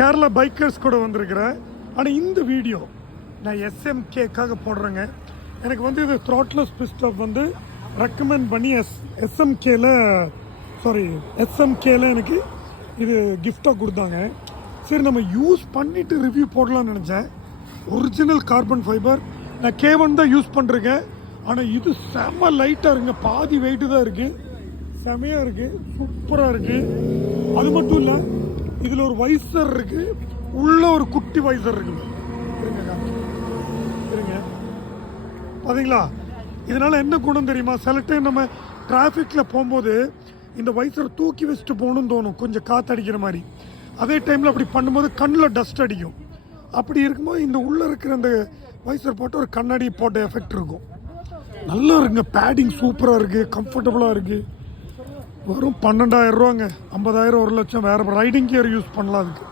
Kerala bikers கூட வந்திருக்கிறேன். ஆனால் இந்த வீடியோ நான் எஸ்எம்கேக்காக போடுறேங்க. எனக்கு வந்து இது த்ராட்லெஸ் பிஸ்டாப் வந்து ரெக்கமெண்ட் பண்ணி எஸ்எம்கேல எனக்கு இது கிஃப்டாக கொடுத்தாங்க. சரி நம்ம யூஸ் பண்ணிவிட்டு ரிவ்யூ போடலாம்னு நினச்சேன். Original carbon fibre. நான் K1 தான் யூஸ் பண்ணுறேன். ஆனால் இது செம்ம லைட்டாக இருக்குங்க. பாதி வெயிட்டு தான் இருக்குது. செமையாக இருக்குது, சூப்பராக இருக்குது. அது மட்டும் இல்லை, இதில் ஒரு வைசர் இருக்குது, உள்ள ஒரு குட்டி வைசர் இருக்குது. இருங்க பார்த்தீங்களா? இதனால் என்ன குணம் தெரியுமா? சில டைம் நம்ம டிராஃபிக்கில் போகும்போது இந்த வைசரை தூக்கி வச்சுட்டு போகணும்னு தோணும், கொஞ்சம் காற்றடிக்கிற மாதிரி. அதே டைமில் அப்படி பண்ணும்போது கண்ணில் டஸ்ட் அடிக்கும். அப்படி இருக்கும்போது இந்த உள்ளே இருக்கிற அந்த வைசர் போட்டு ஒரு கண்ணாடி போட்ட எஃபெக்ட் இருக்கும். நல்லா இருக்குங்க. பேடிங் சூப்பராக இருக்குது, கம்ஃபர்டபுளாக இருக்குது. வெறும் 12,000 ரூபாங்க. 50,000 1 லட்சம் வேறு ரைடிங் கியர் யூஸ் பண்ணலாம் அதுக்கு.